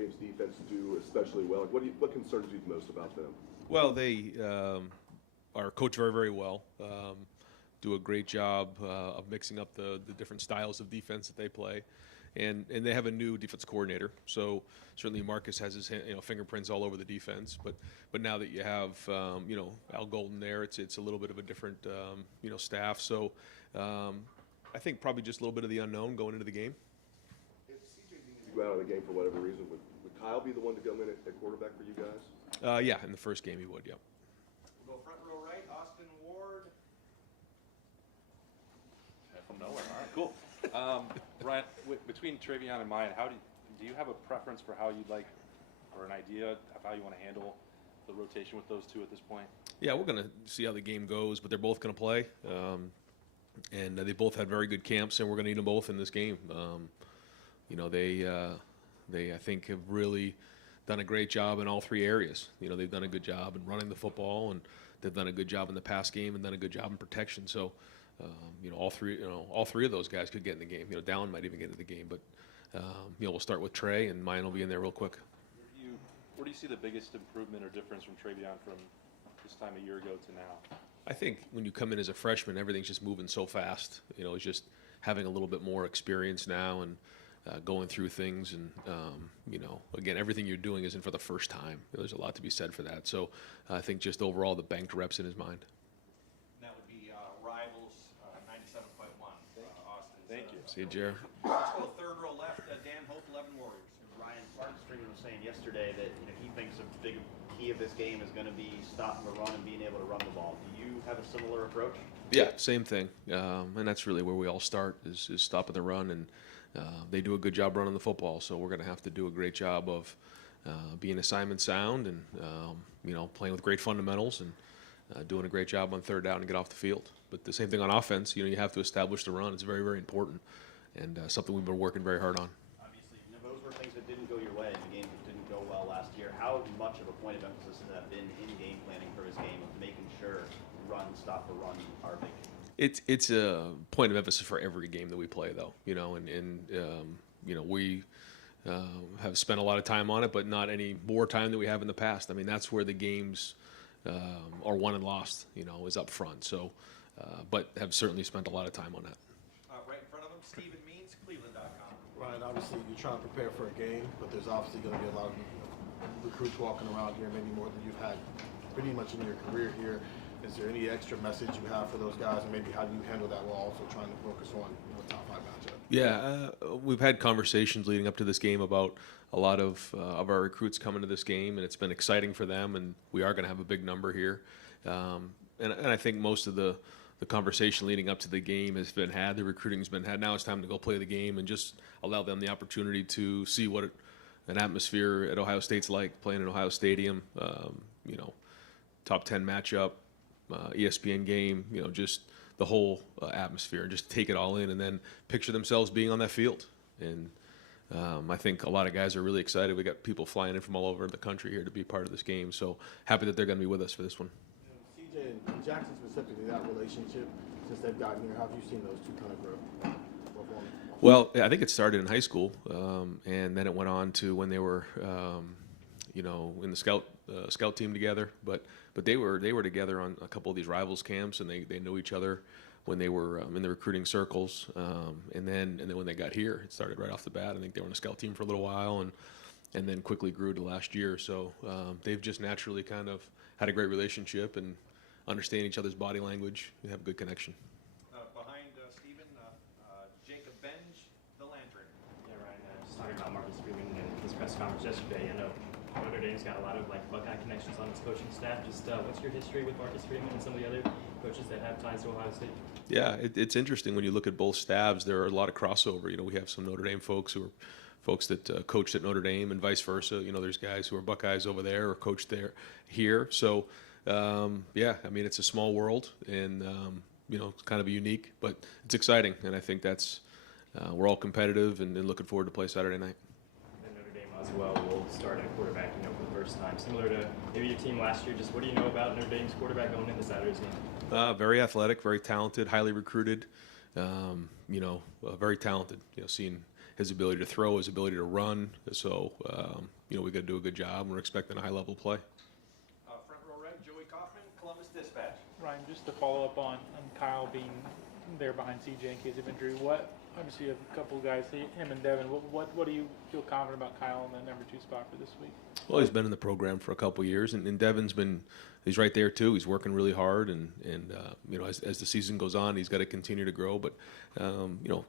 Dame's defense do especially well? Like, what concerns you the most about them? Well, they are coached very, very well. Do a great job of mixing up the different styles of defense that they play. And they have a new defense coordinator, so certainly Marcus has his fingerprints all over the defense. But now that you have Al Golden there, it's a little bit of a different staff. So I think probably just a little bit of the unknown going into the game. If CJ needs to go out of the game for whatever reason, would Kyle be the one to come in at quarterback for you guys? Yeah, in the first game he would. Yeah. We'll go front row right, Austin Ward. From nowhere. All right, cool. Ryan, between Travion and Mayan, do you have a preference for how you'd like, or an idea of how you want to handle the rotation with those two at this point? Yeah, we're going to see how the game goes, but they're both going to play, and they both had very good camps, and we're going to need them both in this game. They I think have really done a great job in all three areas. They've done a good job in running the football, and they've done a good job in the pass game, and done a good job in protection. So. All three of those guys could get in the game. Dallin might even get into the game, but we'll start with Trey, and Mayan will be in there real quick. Where do you see the biggest improvement or difference from Travion from this time a year ago to now? I think when you come in as a freshman, everything's just moving so fast. It's just having a little bit more experience now and going through things, and again, everything you're doing isn't for the first time. There's a lot to be said for that. So I think just overall the banked reps in his mind. Thank you. See you, Jer. Let's go third row left, Dan Hope, 11 Warriors. Ryan Streamer was saying yesterday that he thinks a big key of this game is going to be stopping the run and being able to run the ball. Do you have a similar approach? Yeah, same thing. And that's really where we all start is stopping the run, and they do a good job running the football. So we're going to have to do a great job of being assignment sound and playing with great fundamentals and doing a great job on third down and get off the field. But the same thing on offense, you have to establish the run. It's very, very important, and something we've been working very hard on. Obviously, those were things that didn't go your way in the games that didn't go well last year. How much of a point of emphasis has that been in game planning for his game of making sure stop the run are big? It's a point of emphasis for every game that we play, though. We have spent a lot of time on it, but not any more time than we have in the past. I mean, that's where the games are won and lost, is up front. So, but have certainly spent a lot of time on that. Right in front of him, Stephen Means, Cleveland.com. Ryan, obviously you're trying to prepare for a game, but there's obviously going to be a lot of recruits walking around here, maybe more than you've had pretty much in your career here. Is there any extra message you have for those guys, and maybe how do you handle that while also trying to focus on top 5 matchup? Yeah, we've had conversations leading up to this game about a lot of our recruits coming to this game, and it's been exciting for them, and we are going to have a big number here. And I think most of the conversation leading up to the game has been had, the recruiting's been had. Now it's time to go play the game and just allow them the opportunity to see what an atmosphere at Ohio State's like, playing in Ohio Stadium, top 10 matchup, ESPN game, just the whole atmosphere, and just take it all in and then picture themselves being on that field. And I think a lot of guys are really excited. We got people flying in from all over the country here to be part of this game. So happy that they're going to be with us for this one. CJ and Jackson specifically, that relationship, since they've gotten here, how have you seen those two kind of grow? Well, I think it started in high school, and then it went on to when they were, in the scout team together. But they were together on a couple of these rivals camps, and they knew each other when they were in the recruiting circles. And then when they got here, it started right off the bat. I think they were on a scout team for a little while, and then quickly grew to last year. So they've just naturally kind of had a great relationship and understand each other's body language and have a good connection. Behind Stephen, Jacob Benj, the Lantern. Yeah, Ryan, just talking about Marcus Freeman and his press conference yesterday. I know Notre Dame's got a lot of Buckeye connections on its coaching staff. Just what's your history with Marcus Freeman and some of the other coaches that have ties to Ohio State? Yeah, it's interesting when you look at both staffs. There are a lot of crossover. We have some Notre Dame folks who are folks that coached at Notre Dame and vice versa. There's guys who are Buckeyes over there or coached here. So, it's a small world and, it's kind of unique, but it's exciting. And I think that's we're all competitive and looking forward to play Saturday night. And Notre Dame as well will start at quarterback, for the first time. Similar to maybe your team last year, just what do you know about Notre Dame's quarterback going into Saturday's game? Very athletic, very talented, highly recruited, very talented. Seeing his ability to throw, his ability to run. So, we got to do a good job, and we're expecting a high-level play. Front row right, Joey Kaufman, Columbus Dispatch. Ryan, just to follow up on Kyle being there behind CJ in case of injury, obviously you have a couple of guys, him and Devin, what do you feel confident about Kyle in the number 2 spot for this week? Well, he's been in the program for a couple of years, and Devin's he's right there too. He's working really hard, and as the season goes on, he's got to continue to grow. But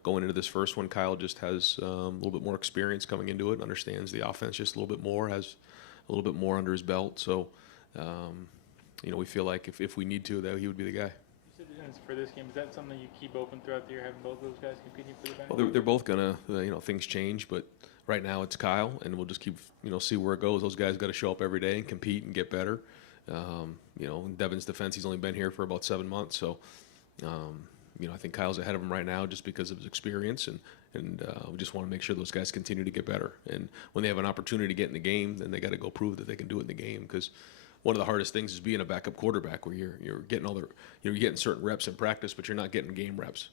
going into this first one, Kyle just has a little bit more experience coming into it, understands the offense just a little bit more, has a little bit more under his belt. So, we feel like if we need to, that he would be the guy. For this game, is that something you keep open throughout the year, having both those guys competing for the back? Well, they're both gonna, things change, but right now it's Kyle, and we'll just keep, see where it goes. Those guys got to show up every day and compete and get better. In Devin's defense, he's only been here for about 7 months, so I think Kyle's ahead of him right now just because of his experience, and we just want to make sure those guys continue to get better. And when they have an opportunity to get in the game, then they got to go prove that they can do it in the game, because one of the hardest things is being a backup quarterback, where you're getting you're getting certain reps in practice, but you're not getting game reps.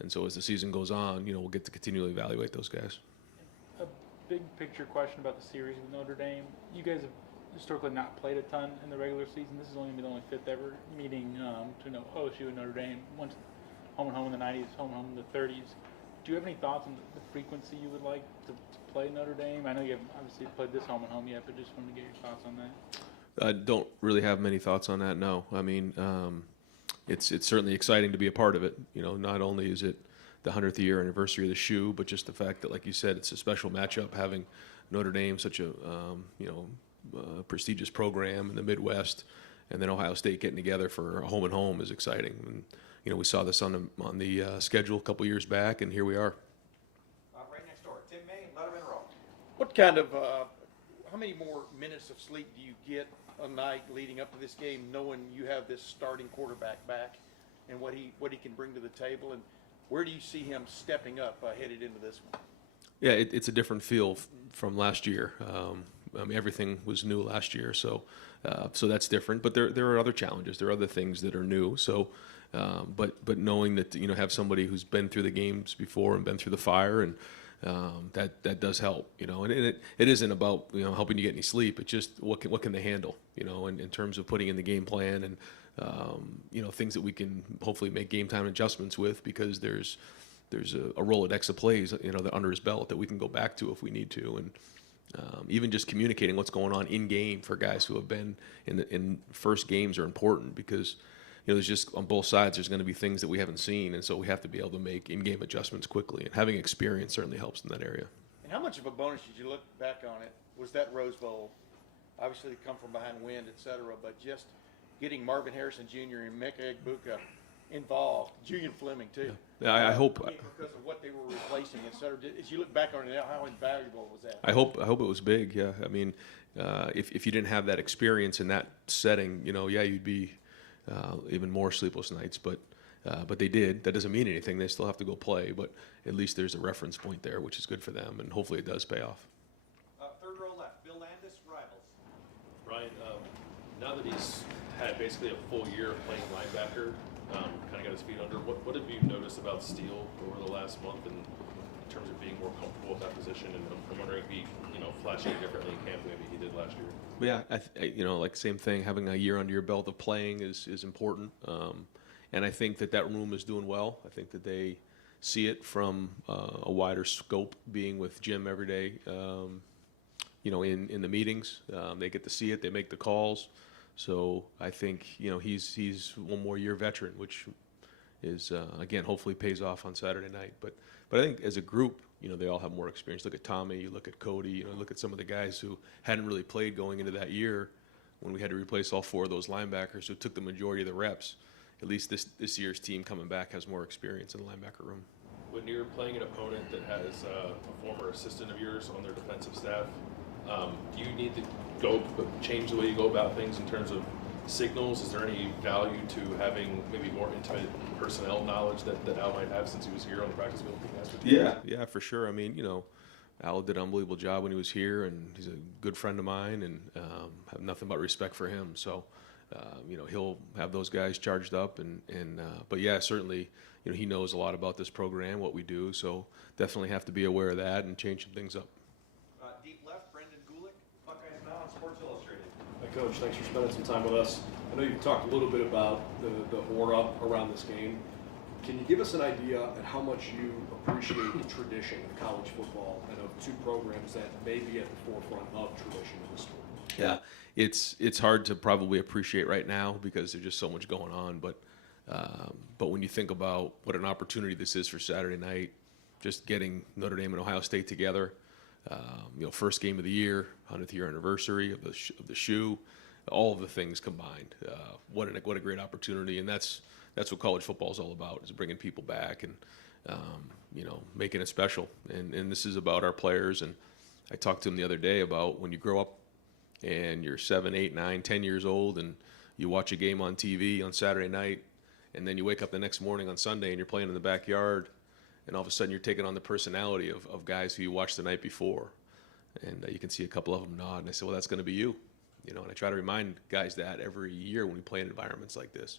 And so as the season goes on, we'll get to continually evaluate those guys. A big picture question about the series with Notre Dame. You guys have historically not played a ton in the regular season. This is only going to be the only 5th ever meeting to know OSU and Notre Dame. Once home and home in the 90s, home and home in the 30s. Do you have any thoughts on the frequency you would like to play Notre Dame? I know you haven't obviously played this home and home yet, but just wanted to get your thoughts on that. I don't really have many thoughts on that, no. I mean, it's certainly exciting to be a part of it. Not only is it the 100th year anniversary of the shoe, but just the fact that, like you said, it's a special matchup, having Notre Dame, such a prestigious program in the Midwest, and then Ohio State getting together for a home and home is exciting. And we saw this on the schedule a couple years back, and here we are. Right next door, Tim May, Letterman Row. What kind of, how many more minutes of sleep do you get a night leading up to this game, knowing you have this starting quarterback back, and what he can bring to the table, and where do you see him stepping up headed into this one? Yeah, it's a different feel from last year. Everything was new last year, so that's different. But there are other challenges. There are other things that are new. So, but knowing that have somebody who's been through the games before and been through the fire, and that does help. And it isn't about helping you get any sleep. It's just what can they handle. In terms of putting in the game plan, and things that we can hopefully make game time adjustments with, because there's a Rolodex of plays that under his belt that we can go back to if we need to. And even just communicating what's going on in game for guys who have been in first games are important, because there's just on both sides there's going to be things that we haven't seen, and so we have to be able to make in-game adjustments quickly. And having experience certainly helps in that area. And how much of a bonus did you look back on it? Was that Rose Bowl? Obviously, they come from behind wind, et cetera, but just getting Marvin Harrison Jr. and Emeka Egbuka involved, Julian Fleming too. Yeah, I hope because of what they were replacing, et cetera. As you look back on it now, how invaluable was that? I hope it was big. Yeah, I mean, if you didn't have that experience in that setting, you'd be even more sleepless nights. But they did. That doesn't mean anything. They still have to go play, but at least there's a reference point there, which is good for them, and hopefully it does pay off. Third row left, Bill Landis, Rivals. Ryan, now that he's had basically a full year of playing linebacker, kind of got his feet under, what have you noticed about Steele over the last month in terms of being more comfortable with that position? And I'm wondering if he, flashed any differently in camp maybe he did last year. Yeah, like same thing. Having a year under your belt of playing is important, and I think that room is doing well. I think that they see it from a wider scope, being with Jim every day. In the meetings, they get to see it. They make the calls. So I think he's one more year veteran, which is again hopefully pays off on Saturday night. But I think as a group, they all have more experience. Look at Tommy, you look at Cody, look at some of the guys who hadn't really played going into that year, when we had to replace all 4 of those linebackers who took the majority of the reps. At least this year's team coming back has more experience in the linebacker room. When you're playing an opponent that has a former assistant of yours on their defensive staff, do you need to change the way you go about things in terms of signals? Is there any value to having maybe more intimate personnel knowledge that Al might have, since he was here on the practice field? Yeah, for sure. I mean, Al did an unbelievable job when he was here, and he's a good friend of mine, and have nothing but respect for him. So he'll have those guys charged up, but yeah, certainly, he knows a lot about this program, what we do, so definitely have to be aware of that and change some things up. Deep left, Brendan Gulick, Buckeyes Now on Sports Illustrated. Hi, Coach. Thanks for spending some time with us. I know you've talked a little bit about the aura around this game. Can you give us an idea at how much you appreciate the tradition of college football and of two programs that may be at the forefront of tradition in the sport? Yeah, it's hard to probably appreciate right now because there's just so much going on. But when you think about what an opportunity this is for Saturday night, just getting Notre Dame and Ohio State together, first game of the year, 100th year anniversary of the shoe, all of the things combined. What a great opportunity, and that's what college football is all about: is bringing people back and making it special. And this is about our players. And I talked to him the other day about when you grow up and you're 7, 8, 9, 10 years old, and you watch a game on TV on Saturday night, and then you wake up the next morning on Sunday and you're playing in the backyard, and all of a sudden you're taking on the personality of guys who you watched the night before. And you can see a couple of them nod, and I said, well, that's going to be you. And I try to remind guys that every year when we play in environments like this.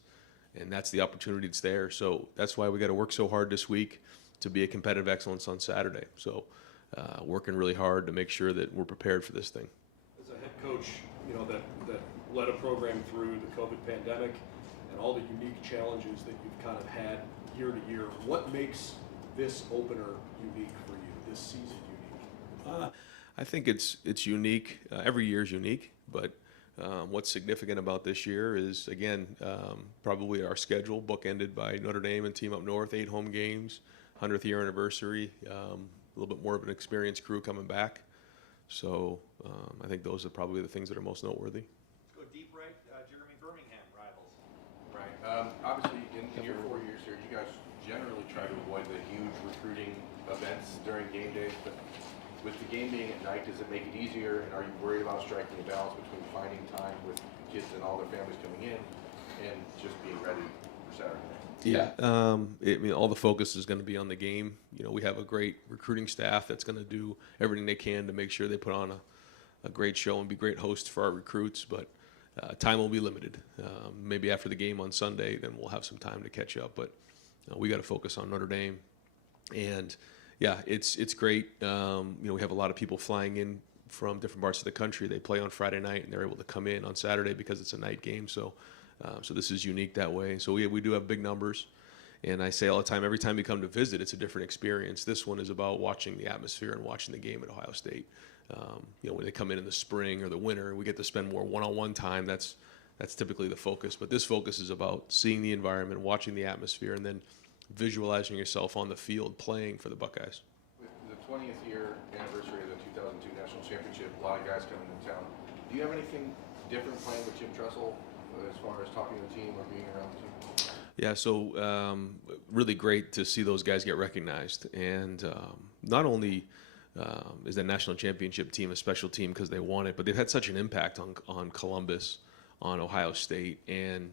And that's the opportunity that's there. So that's why we got to work so hard this week to be a competitive excellence on Saturday. So working really hard to make sure that we're prepared for this thing. As a head coach, that led a program through the COVID pandemic and all the unique challenges that you've kind of had year to year, what makes this opener unique for you, this season unique? I think it's unique. Every year is unique, but what's significant about this year is, again, probably our schedule, bookended by Notre Dame and Team Up North, 8 home games, 100th year anniversary, a little bit more of an experienced crew coming back. So I think those are probably the things that are most noteworthy. Let's go deep right, Jeremy Birmingham, rivals. Right. Obviously, in your 4 years here, you guys generally try to avoid the huge recruiting events during game days, but with the game being at night, does it make it easier, and are you worried about striking a balance between finding time with kids and all their families coming in and just being ready for Saturday night? Yeah, all the focus is going to be on the game. We have a great recruiting staff that's going to do everything they can to make sure they put on a great show and be great hosts for our recruits, but time will be limited. Maybe after the game on Sunday, then we'll have some time to catch up, but we got to focus on Notre Dame. And yeah, it's great. We have a lot of people flying in from different parts of the country. They play on Friday night, and they're able to come in on Saturday because it's a night game. So this is unique that way. So we do have big numbers. And I say all the time, every time you come to visit, it's a different experience. This one is about watching the atmosphere and watching the game at Ohio State. When they come in the spring or the winter, we get to spend more one-on-one time. That's typically the focus. But this focus is about seeing the environment, watching the atmosphere, and then visualizing yourself on the field playing for the Buckeyes. With the 20th year anniversary of the 2002 National Championship, a lot of guys coming into town. Do you have anything different playing with Jim Tressel as far as talking to the team or being around the team? Yeah, so really great to see those guys get recognized. And not only is the national championship team a special team because they won it, but they've had such an impact on Columbus, on Ohio State, and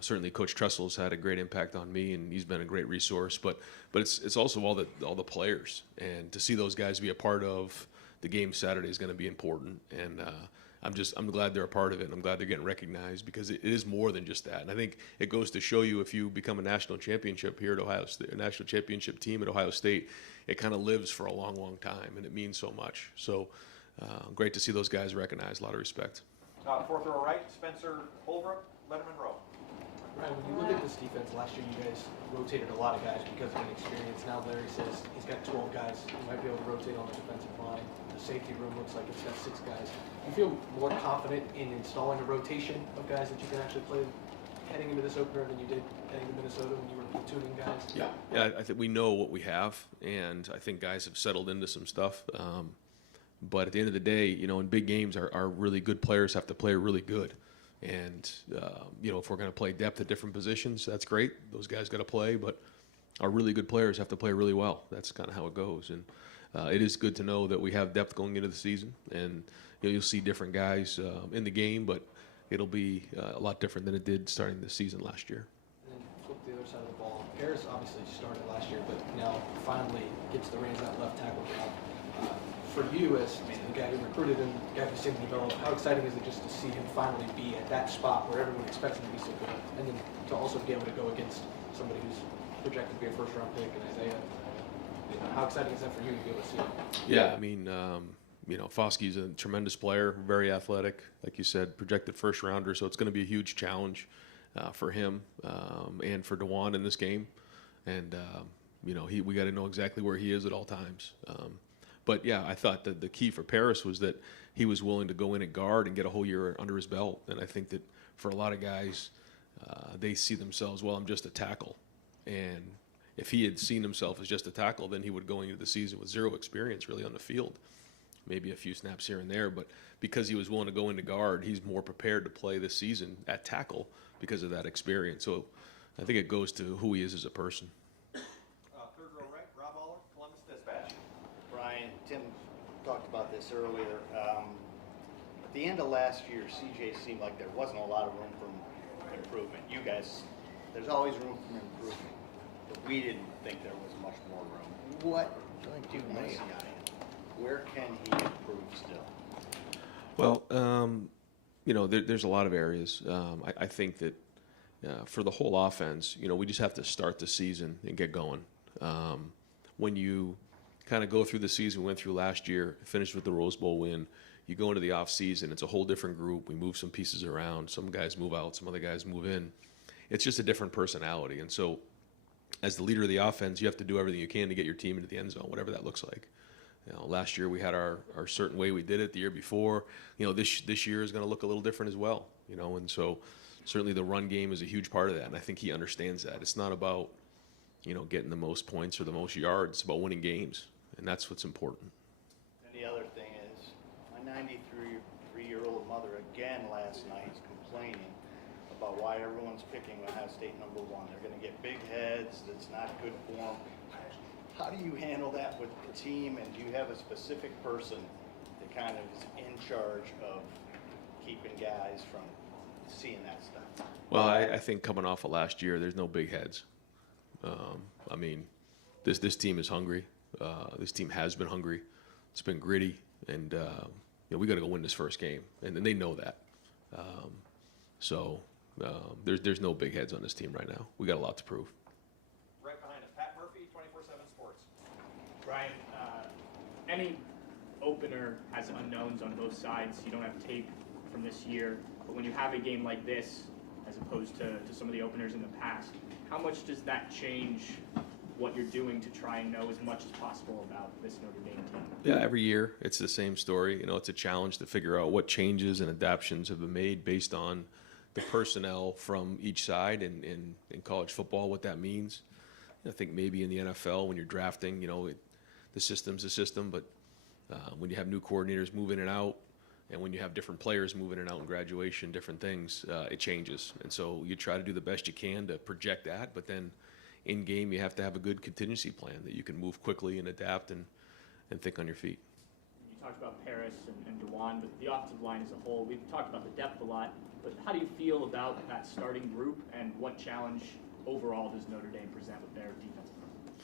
certainly Coach Tressel's had a great impact on me, and he's been a great resource. But it's also all the players, and to see those guys be a part of the game Saturday is going to be important. And I'm glad they're a part of it, and I'm glad they're getting recognized because it is more than just that. And I think it goes to show you, if you become a national championship here at Ohio State, a national championship team at Ohio State, it kind of lives for a long, long time, and it means so much. So great to see those guys recognized. A lot of respect. Fourth row right, Spencer Holbrook, Letterman Row. Right, when you look at this defense, last year you guys rotated a lot of guys because of inexperience. Now Larry says he's got 12 guys. He might be able to rotate on the defensive line. The safety room looks like it's got 6 guys. Do you feel more confident in installing a rotation of guys that you can actually play heading into this opener than you did heading to Minnesota when you were platooning guys? Yeah, I think we know what we have, and I think guys have settled into some stuff. But at the end of the day, in big games, our really good players have to play really good. And, if we're going to play depth at different positions, that's great. Those guys got to play, but our really good players have to play really well. That's kind of how it goes. And it is good to know that we have depth going into the season. And you'll see different guys in the game, but it'll be a lot different than it did starting the season last year. And then flip the other side of the ball. Harris obviously started last year, but now finally gets the reins on left tackle job. for you as the guy who recruited him, the guy who's seen him develop, how exciting is it just to see him finally be at that spot where everyone expects him to be so good, and then to also be able to go against somebody who's projected to be a first-round pick and Isaiah? How exciting is that for you to be able to see him? Yeah, I mean, Foskey's a tremendous player, very athletic, like you said, projected first rounder, so it's going to be a huge challenge for him and for DeJuan in this game. And, we got to know exactly where he is at all times. But, yeah, I thought that the key for Paris was that he was willing to go in at guard and get a whole year under his belt. And I think that for a lot of guys, they see themselves, well, I'm just a tackle. And if he had seen himself as just a tackle, then he would go into the season with zero experience really on the field. Maybe a few snaps here and there, but because he was willing to go into guard, he's more prepared to play this season at tackle because of that experience. So I think it goes to who he is as a person. Third row right, Rob Aller, Columbus Dispatch. Brian, Tim talked about this earlier. At the end of last year, CJ seemed like there wasn't a lot of room for improvement. You guys, there's always room for improvement, but we didn't think there was much more room. What do you want to see out of him? Where can he improve still? Well, there's a lot of areas. I think that for the whole offense, we just have to start the season and get going. When you kind of go through the season we went through last year, finished with the Rose Bowl win, you go into the off season, it's a whole different group. We move some pieces around. Some guys move out, some other guys move in. It's just a different personality. And so as the leader of the offense, you have to do everything you can to get your team into the end zone, whatever that looks like. Last year we had our certain way we did it. The year before, this year is going to look a little different as well. And so certainly the run game is a huge part of that, and I think he understands that. It's not about getting the most points or the most yards. It's about winning games, and that's what's important. And the other thing is, my 93-year-old mother again last night is complaining about why everyone's picking Ohio State #1. They're going to get big heads. That's not good for them. How do you handle that with the team, and do you have a specific person that kind of is in charge of keeping guys from seeing that stuff? Well, I think coming off of last year, there's no big heads. This team is hungry. This team has been hungry. It's been gritty, and we got to go win this first game, and they know that. There's no big heads on this team right now. We got a lot to prove. Right behind us, Pat Murphy, 24/7 Sports. Brian, any opener has unknowns on both sides. You don't have tape from this year, but when you have a game like this, as opposed to some of the openers in the past, how much does that change what you're doing to try and know as much as possible about this Notre Dame team? Yeah, every year it's the same story. It's a challenge to figure out what changes and adaptations have been made based on the personnel from each side, and in college football, what that means. I think maybe in the NFL, when you're drafting, the system's a system, but when you have new coordinators move in and out, and when you have different players moving in and out in graduation, different things, it changes. And so you try to do the best you can to project that, but then in game you have to have a good contingency plan that you can move quickly and adapt and think on your feet. You talked about Paris and DeJuan, but the offensive line as a whole, we've talked about the depth a lot, but how do you feel about that starting group, and what challenge overall does Notre Dame present with their defensive front?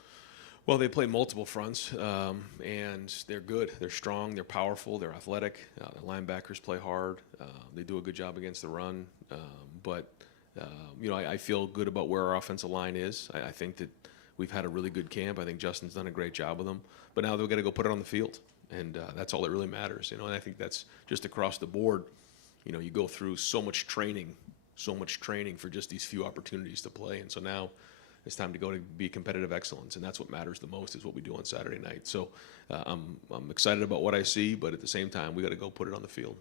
Well, they play multiple fronts, and they're good. They're strong. They're powerful. They're athletic. The linebackers play hard. They do a good job against the run. I feel good about where our offensive line is. I think that we've had a really good camp. I think Justin's done a great job with them. But now they've got to go put it on the field, and that's all that really matters. And I think that's just across the board. You go through so much training for just these few opportunities to play, and so now it's time to go to be competitive excellence, and that's what matters the most, is what we do on Saturday night. So I'm excited about what I see, but at the same time, we got to go put it on the field.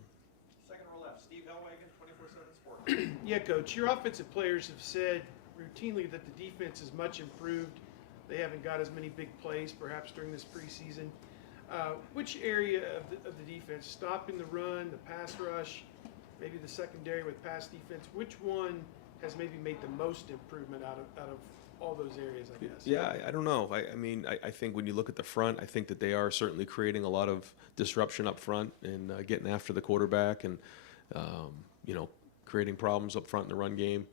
Second row left, Steve Hellwagen, 24/7 Sports. Yeah, Coach, your offensive players have said routinely that the defense is much improved. They haven't got as many big plays, perhaps, during this preseason. Which area of the defense, stopping the run, the pass rush, maybe the secondary with pass defense, which one has maybe made the most improvement out of all those areas, I guess? Yeah, I don't know. I think when you look at the front, I think that they are certainly creating a lot of disruption up front and getting after the quarterback and, creating problems up front in the run game.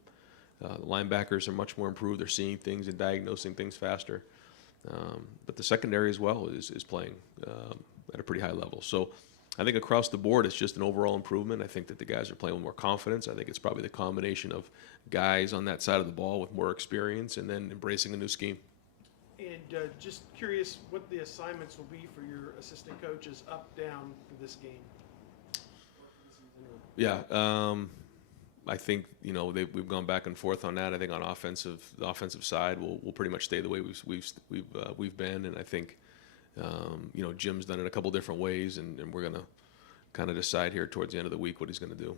The linebackers are much more improved. They're seeing things and diagnosing things faster. But the secondary as well is playing at a pretty high level. So I think across the board, it's just an overall improvement. I think that the guys are playing with more confidence. I think it's probably the combination of guys on that side of the ball with more experience and then embracing a new scheme. And just curious what the assignments will be for your assistant coaches up, down for this game. Yeah, I think we've gone back and forth on that. I think on the offensive side, we'll pretty much stay the way we've been, and I think Jim's done it a couple different ways, and we're gonna kind of decide here towards the end of the week what he's gonna do.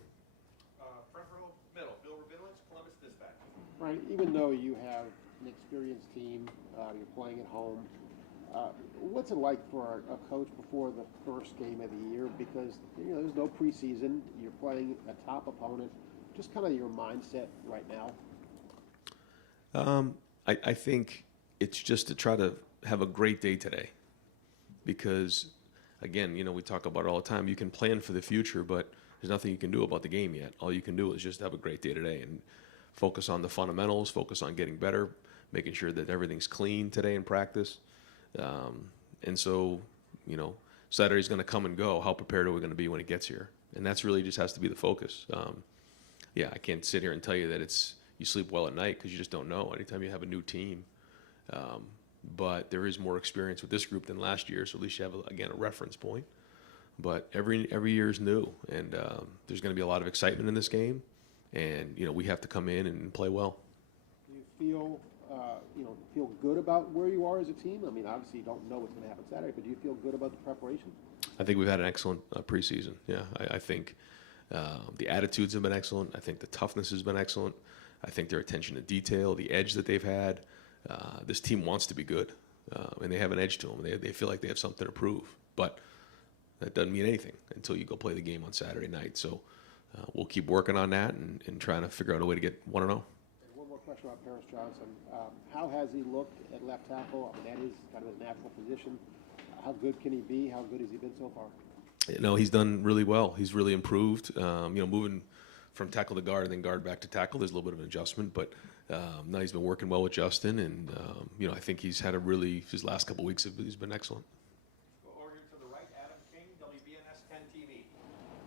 Front row, middle, Bill Rabinowitz, Columbus Dispatch. Right, even though you have an experienced team, you're playing at home. What's it like for a coach before the first game of the year? Because there's no preseason. You're playing a top opponent. Just kind of your mindset right now. I think it's just to try to have a great day today, because again, we talk about it all the time. You can plan for the future, but there's nothing you can do about the game yet. All you can do is just have a great day today and focus on the fundamentals, focus on getting better, making sure that everything's clean today in practice. And so, Saturday's going to come and go. How prepared are we going to be when it gets here? And that's really just has to be the focus. I can't sit here and tell you that you sleep well at night, because you just don't know anytime you have a new team. But there is more experience with this group than last year, so at least you have, a reference point. But every year is new, and there's going to be a lot of excitement in this game, and we have to come in and play well. Do you feel good about where you are as a team? I mean, obviously you don't know what's going to happen Saturday, but do you feel good about the preparation? I think we've had an excellent preseason. Yeah, I think the attitudes have been excellent. I think the toughness has been excellent. I think their attention to detail, the edge that they've had. This team wants to be good, and they have an edge to them. They feel like they have something to prove, but that doesn't mean anything until you go play the game on Saturday night. So we'll keep working on that and trying to figure out a way to get 1-0. One more question about Paris Johnson. How has he looked at left tackle? I mean, that is kind of his natural position. How good can he be? How good has he been so far? He's done really well. He's really improved. Moving from tackle to guard and then guard back to tackle, there's a little bit of an adjustment, but now he's been working well with Justin, and I think he's had his last couple weeks he's been excellent. Over to the right, Adam King, WBNS 10 TV.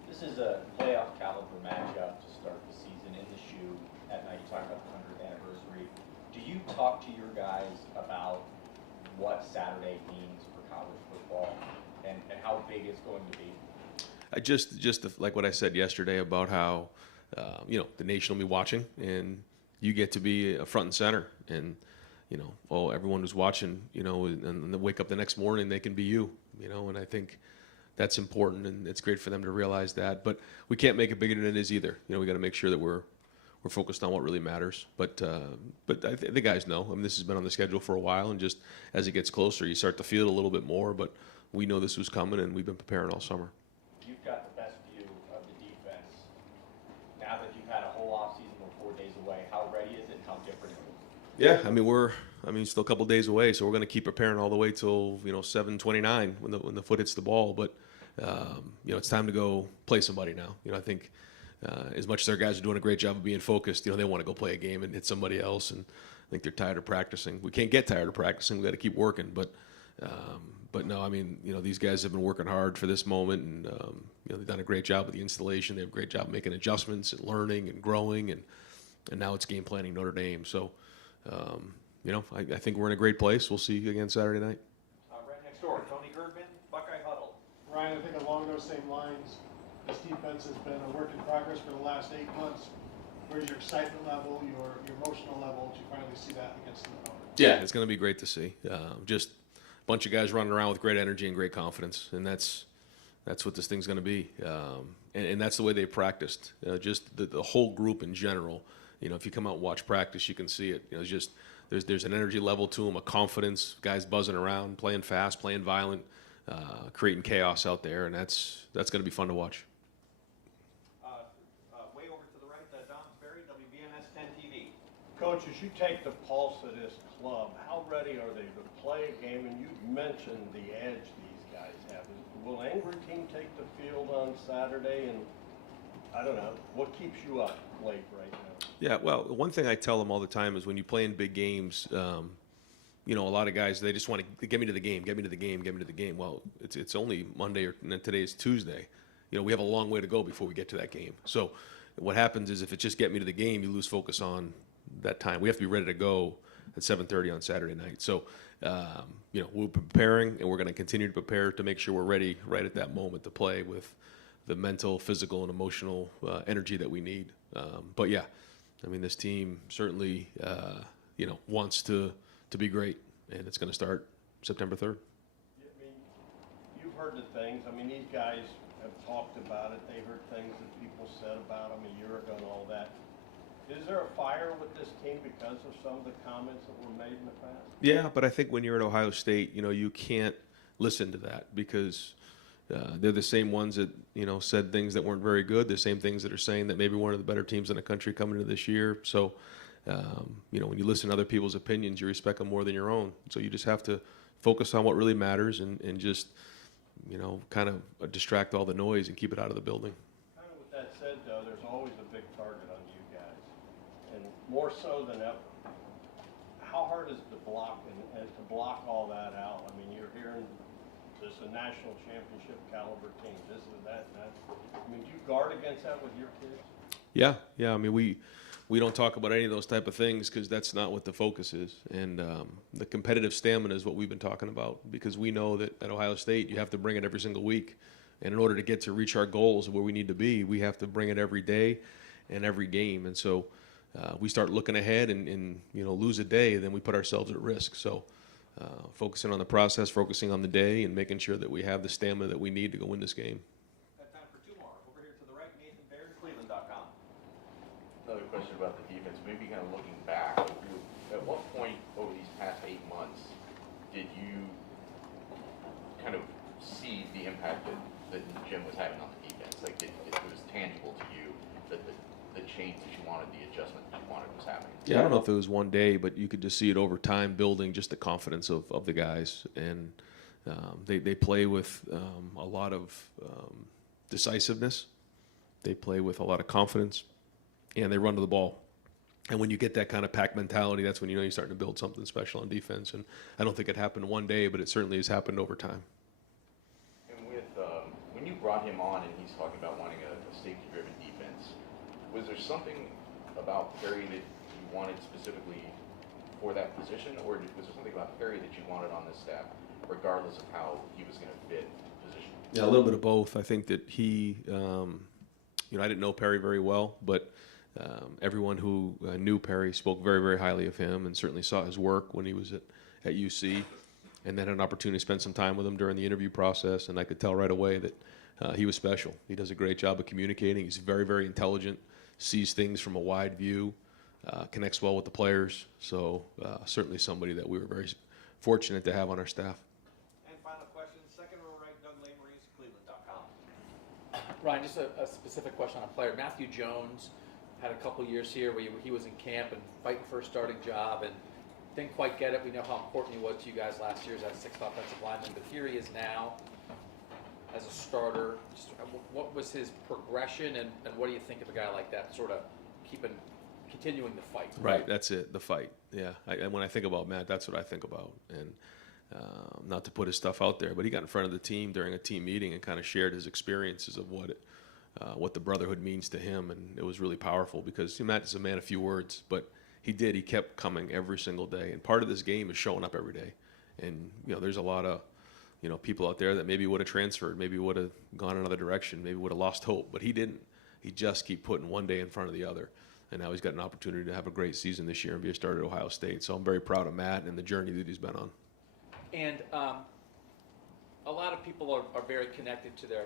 This is a playoff caliber matchup to start the season in the shoe at night. You talk about the 100th anniversary. Do you talk to your guys about what Saturday means for college football and how big it's going to be? Like what I said yesterday about how the nation will be watching, and you get to be front and center, and everyone who's watching, and they wake up the next morning, they can be you, and I think that's important, and it's great for them to realize that. But we can't make it bigger than it is either. We got to make sure that we're focused on what really matters. But the guys know. I mean, this has been on the schedule for a while, and just as it gets closer, you start to feel it a little bit more. But we know this was coming, and we've been preparing all summer. You've got the best view of the defense. Now that you've had a whole offseason, we're 4 days away, how ready is it and how different is it? Yeah, I mean, still a couple days away, so we're going to keep preparing all the way till 7:29 when the foot hits the ball. But it's time to go play somebody now. I think as much as our guys are doing a great job of being focused, they want to go play a game and hit somebody else, and I think they're tired of practicing. We can't get tired of practicing. We got to keep working, but no, I mean, these guys have been working hard for this moment, and they've done a great job with the installation. They have a great job making adjustments and learning and growing, and now it's game planning Notre Dame. So, I think we're in a great place. We'll see you again Saturday night. Right next door, Tony Herdman, Buckeye Huddle. Ryan, I think along those same lines, this defense has been a work in progress for the last 8 months. Where's your excitement level, your emotional level, to finally see that against the opponent? Yeah, it's going to be great to see. Just a bunch of guys running around with great energy and great confidence, and that's what this thing's going to be. And that's the way they practiced. Just the whole group in general. If you come out and watch practice, you can see it. There's an energy level to them, a confidence, guys buzzing around, playing fast, playing violent, creating chaos out there, and that's going to be fun to watch. Way over to the right, Don Berry, WBNS 10 TV. Coach, as you take the pulse of this club, how ready are they to play a game? And you mentioned the edge these guys have. Will angry team take the field on Saturday? And I don't know, what keeps you up late right now? Yeah, well, one thing I tell them all the time is when you play in big games, a lot of guys, they just want to get me to the game, get me to the game, get me to the game. Well, it's only Monday, and today is Tuesday. We have a long way to go before we get to that game. So what happens is if it's just get me to the game, you lose focus on that time. We have to be ready to go at 7:30 on Saturday night. So, we're preparing, and we're going to continue to prepare to make sure we're ready right at that moment to play with the mental, physical, and emotional energy that we need. But yeah, I mean, this team certainly, wants to be great, and it's going to start September 3rd. I mean, you've heard the things. I mean, these guys have talked about it. They heard things that people said about them a year ago and all that. Is there a fire with this team because of some of the comments that were made in the past? Yeah, but I think when you're at Ohio State, you can't listen to that because they're the same ones that, said things that weren't very good. The same things that are saying that maybe one of the better teams in the country coming into this year. So, when you listen to other people's opinions, you respect them more than your own. So you just have to focus on what really matters and just, kind of distract all the noise and keep it out of the building. Kind of with that said, though, there's always a big target on you guys, and more so than ever. How hard is it to block and to block all that out? I mean, you're hearing this is a national championship caliber team, this and that and that. I mean, do you guard against that with your kids? Yeah. I mean, we don't talk about any of those type of things because that's not what the focus is. And the competitive stamina is what we've been talking about because we know that at Ohio State you have to bring it every single week. And in order to get to reach our goals of where we need to be, we have to bring it every day and every game. And so we start looking ahead and lose a day, then we put ourselves at risk. So focusing on the process, focusing on the day, and making sure that we have the stamina that we need to go win this game. Time for two more. Over here to the right, Nathan Baird, Cleveland.com. Another question about the defense, maybe kind of looking back, at what point over these past 8 months did you kind of see the impact that Jim was having on the defense? Like it was tangible to you that the change that you wanted, the adjustment that you wanted was happening? Yeah, I don't know if it was one day, but you could just see it over time building just the confidence of the guys. And they play with a lot of decisiveness. They play with a lot of confidence. And they run to the ball. And when you get that kind of pack mentality, that's when you know you're starting to build something special on defense. And I don't think it happened one day, but it certainly has happened over time. And with when you brought him on and he's talking about wanting a safety-driven defense, was there something about Perry that you wanted specifically for that position, or was there something about Perry that you wanted on this staff, regardless of how he was going to fit the position? Yeah, a little bit of both. I think that he, I didn't know Perry very well, but everyone who knew Perry spoke very, very highly of him and certainly saw his work when he was at UC, and then had an opportunity to spend some time with him during the interview process, and I could tell right away that he was special. He does a great job of communicating. He's very, very intelligent, sees things from a wide view, connects well with the players. So certainly somebody that we were very fortunate to have on our staff. And final question, second row right, Doug Lameries, Cleveland.com. Ryan, just a specific question on a player. Matthew Jones had a couple years here where he was in camp and fighting for a starting job and didn't quite get it. We know how important he was to you guys last year as that sixth offensive lineman, but here he is now as a starter. Just, what was his progression, and what do you think of a guy like that, sort of continuing the fight? Right, that's it, the fight. Yeah, when I think about Matt, that's what I think about. And not to put his stuff out there, but he got in front of the team during a team meeting and kind of shared his experiences of what the brotherhood means to him, and it was really powerful because Matt is a man of few words, but he kept coming every single day, and part of this game is showing up every day. And there's a lot of people out there that maybe would have transferred, maybe would have gone another direction, maybe would have lost hope, but he didn't. He just keep putting one day in front of the other, and now he's got an opportunity to have a great season this year and be a starter at Ohio State. So I'm very proud of Matt and the journey that he's been on. And a lot of people are very connected to their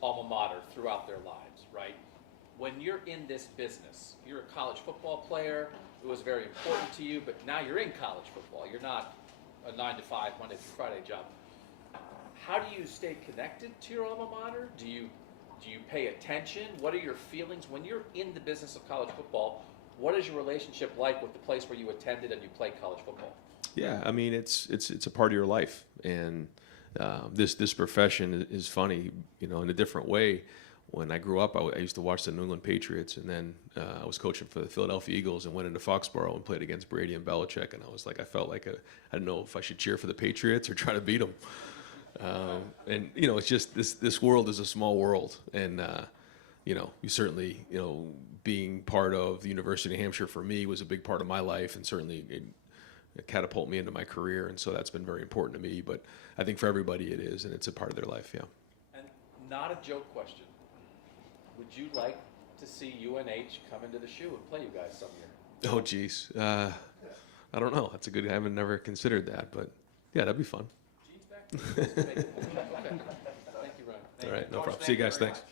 alma mater throughout their lives, right? When you're in this business, you're a college football player, it was very important to you, but now you're in college football. You're not a 9-to-5 Monday through Friday job. How do you stay connected to your alma mater? Do you pay attention? What are your feelings when you're in the business of college football? What is your relationship like with the place where you attended and you played college football? Yeah, I mean it's a part of your life, and this profession is funny, in a different way. when I grew up, I used to watch the New England Patriots, and then I was coaching for the Philadelphia Eagles and went into Foxborough and played against Brady and Belichick, and I felt like I didn't know if I should cheer for the Patriots or try to beat them. And it's just this world is a small world, and you certainly being part of the University of New Hampshire for me was a big part of my life, and certainly it catapulted me into my career, and so that's been very important to me. But I think for everybody it is, and it's a part of their life. Yeah. And not a joke question. Would you like to see UNH come into the shoe and play you guys some year? Oh, geez. I don't know. That's a good. I haven't never considered that, but yeah, that'd be fun. Okay. Thank you, Ryan. All right, no problem. See you guys. Thanks.